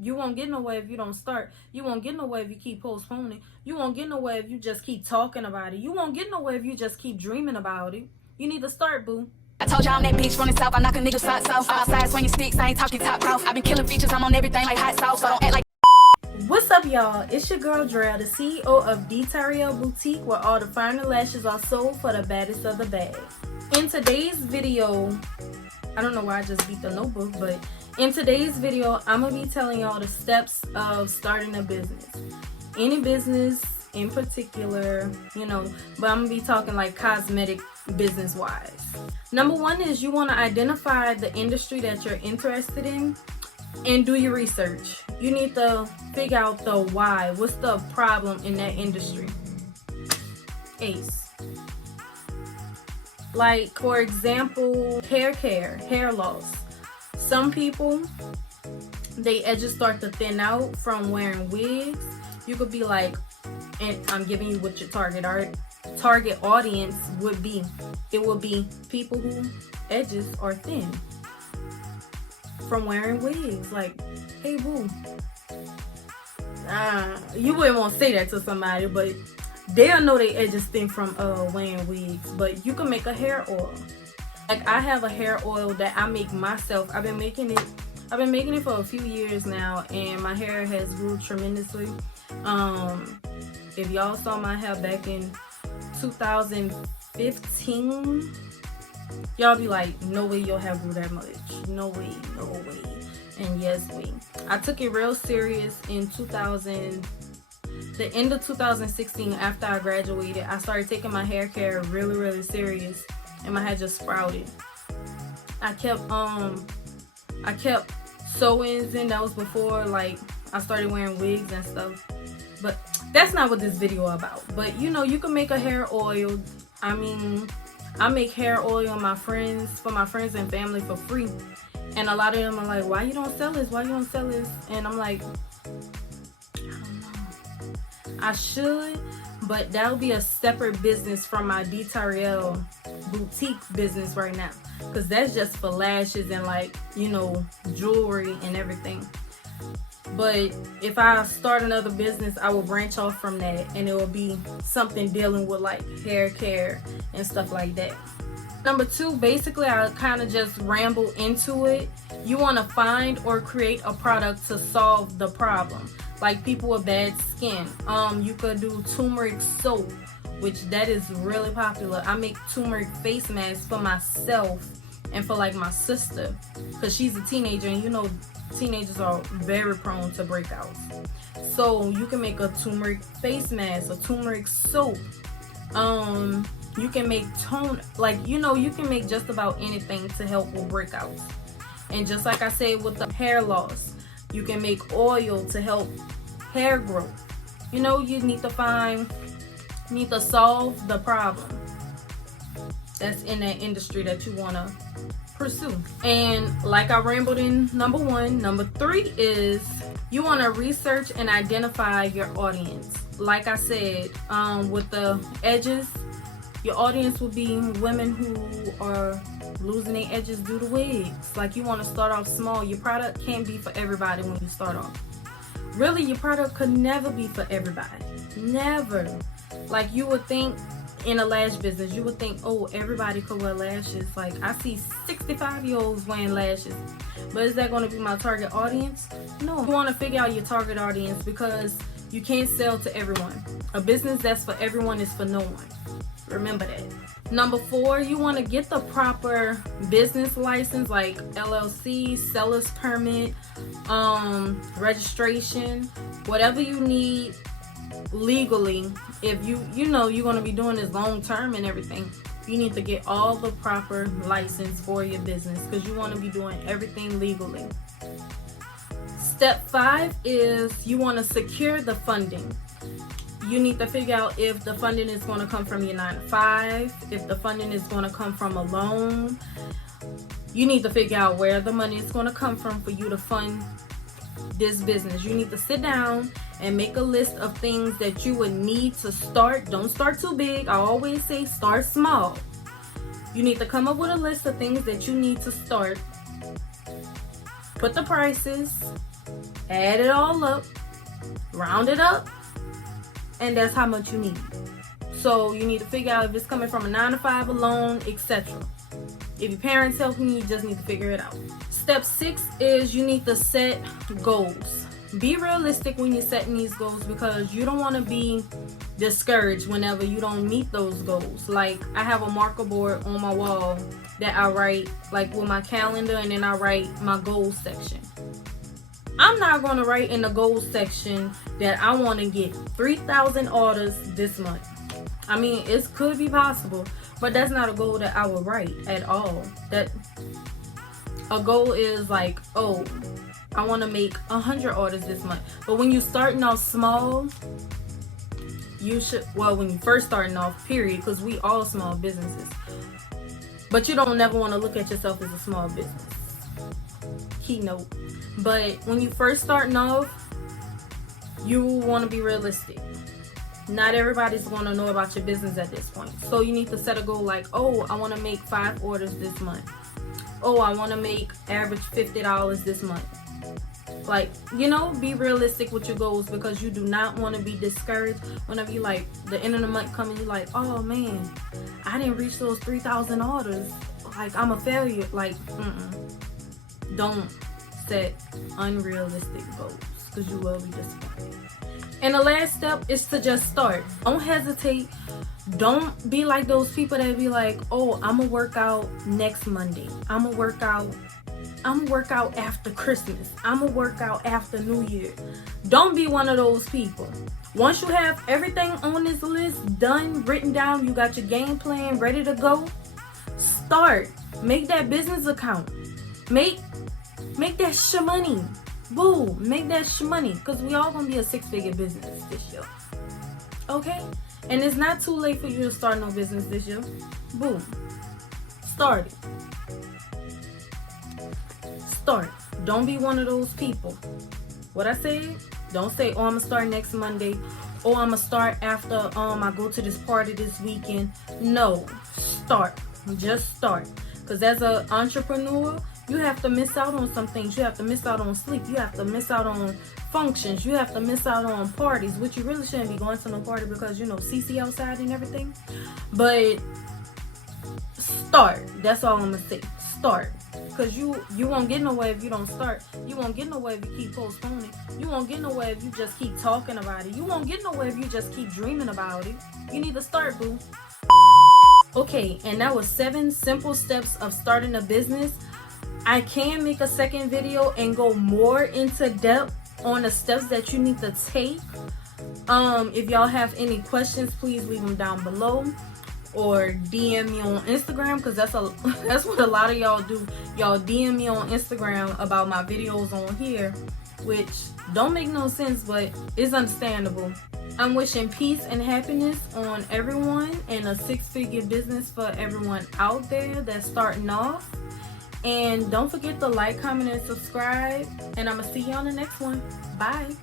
You won't get nowhere if you don't start. You won't get nowhere if you keep postponing. You won't get nowhere if you just keep talking about it. You won't get nowhere if you just keep dreaming about it. You need to start, boo. I told you I'm that bitch from the south. I knock a nigga socks off. Outside swinging sticks. I ain't talking top off. I been killing features. I'm on everything like hot sauce. So don't act like. What's up, y'all? It's your girl Drea, the CEO of Tariel Boutique, where all the finer lashes are sold for the baddest of the bad. In today's video, I don't know why I just beat the notebook, but in today's video, I'm gonna be telling y'all the steps of starting a business. Any business in particular, you know, but I'm gonna be talking like cosmetic business wise. Number one is you want to identify the industry that you're interested in and do your research. You need to figure out the why. What's the problem in that industry? Ace. Like, for example, hair care, hair loss. Some people, they edges start to thin out from wearing wigs. You could be like, and I'm giving you what your target audience would be. It would be people who edges are thin from wearing wigs. Like, hey boo, you wouldn't want to say that to somebody, but they'll know they edges thin from wearing wigs. But you can make a hair oil. Like, I have a hair oil that I make myself. I've been making it for a few years now, and my hair has grew tremendously. If y'all saw my hair back in 2015, y'all be like, no way your hair grew that much. No way, no way. And yes, way. I took it real serious in the end of 2016. After I graduated, I started taking my hair care really serious, and my hair just sprouted. I kept sew-ins in. That was before like I started wearing wigs and stuff. But that's not what this video about. But you know, you can make a hair oil. I mean, I make hair oil for my friends and family for free. And a lot of them are like, why you don't sell this? Why you don't sell this? And I'm like, I don't know. I should, but that'll be a separate business from my Tariel Boutique business right now. Because that's just for lashes and, like, you know, jewelry and everything. But if I start another business, I will branch off from that, and it will be something dealing with like hair care and stuff like that. Number two, basically, I kind of just ramble into it. You want to find or create a product to solve the problem. Like people with bad skin. You could do turmeric soap, which that is really popular. I make turmeric face masks for myself and for like my sister, because she's a teenager, and you know, teenagers are very prone to breakouts. So you can make a turmeric face mask, a turmeric soap. You can make you can make just about anything to help with breakouts. And just like I said with the hair loss, you can make oil to help hair growth. You know, you need to solve the problem that's in that industry that you want to pursue. And like I rambled in number one, number three is you want to research and identify your audience. Like I said, with the edges, your audience will be women who are losing their edges due to wigs. Like, you want to start off small. Your product can't be for everybody when you start off. Really, your product could never be for everybody. Never. Like, you would think in a lash business, you would think, oh, everybody could wear lashes. Like, I see 65-year-olds wearing lashes. But is that going to be my target audience? No. You want to figure out your target audience, because you can't sell to everyone. A business that's for everyone is for no one. Remember that. Number four, you want to get the proper business license, like LLC, seller's permit, registration, whatever you need legally. If you know you're going to be doing this long term and everything, you need to get all the proper license for your business, because you want to be doing everything legally. Step 5 is you want to secure the funding. You need to figure out if the funding is going to come from your 9-to-5, if the funding is going to come from a loan. You need to figure out where the money is going to come from for you to fund this business. You need to sit down and make a list of things that you would need to start. Don't start too big. I always say start small. You need to come up with a list of things that you need to start. Put the prices, add it all up, round it up, and that's how much you need. So you need to figure out if it's coming from a 9 to 5, a loan, etc. If your parents helping you, just need to figure it out. Step 6 is you need to set goals. Be realistic when you're setting these goals, because you don't want to be discouraged whenever you don't meet those goals. Like, I have a marker board on my wall that I write, like, with my calendar, and then I write my goals section. I'm not going to write in the goals section that I want to get 3,000 orders this month. I mean, it could be possible, but that's not a goal that I would write at all. That a goal is like, oh, I want to make 100 orders this month. But when you're starting off small, you should, well, when you first starting off, period, because we all small businesses. But you don't never want to look at yourself as a small business. Keynote. But when you first starting off, you want to be realistic. Not everybody's going to know about your business at this point. So you need to set a goal like, oh, I want to make 5 orders this month. Oh, I want to make average $50 this month. Like, you know, be realistic with your goals, because you do not want to be discouraged whenever you, like, the end of the month coming, you're like, oh man, I didn't reach those 3,000 orders. Like, I'm a failure. Like, don't set unrealistic goals, because you will be disappointed. And the last step is to just start. Don't hesitate. Don't be like those people that be like, oh, I'm gonna work out next Monday. I'm gonna work out after Christmas. I'm gonna work out after New Year. Don't be one of those people. Once you have everything on this list done, written down, you got your game plan ready to go, start. Make that business account. Make that shmoney. Boo, make that shmoney, because we all gonna be a 6-figure business this year. Okay? And it's not too late for you to start no business this year. Boom. Start it. Start. Don't be one of those people. What I said, don't say, oh, I'm gonna start next Monday. Oh, I'm gonna start after I go to this party this weekend. No. Start. Just start. Because as an entrepreneur, you have to miss out on some things. You have to miss out on sleep. You have to miss out on functions. You have to miss out on parties, which you really shouldn't be going to no party because, you know, CC outside and everything. But start. That's all I'm going to say. Start. Because you won't get nowhere if you don't start. You won't get nowhere if you keep postponing. You won't get nowhere if you just keep talking about it. You won't get nowhere if you just keep dreaming about it. You need to start, boo. Okay, and that was 7 simple steps of starting a business. I can make a second video and go more into depth on the steps that you need to take. If y'all have any questions, please leave them down below or DM me on Instagram, because that's what a lot of y'all do. Y'all DM me on Instagram about my videos on here, which don't make no sense, but it's understandable. I'm wishing peace and happiness on everyone, and a 6-figure business for everyone out there that's starting off. And don't forget to like, comment, and subscribe. And I'm going to see you on the next one. Bye.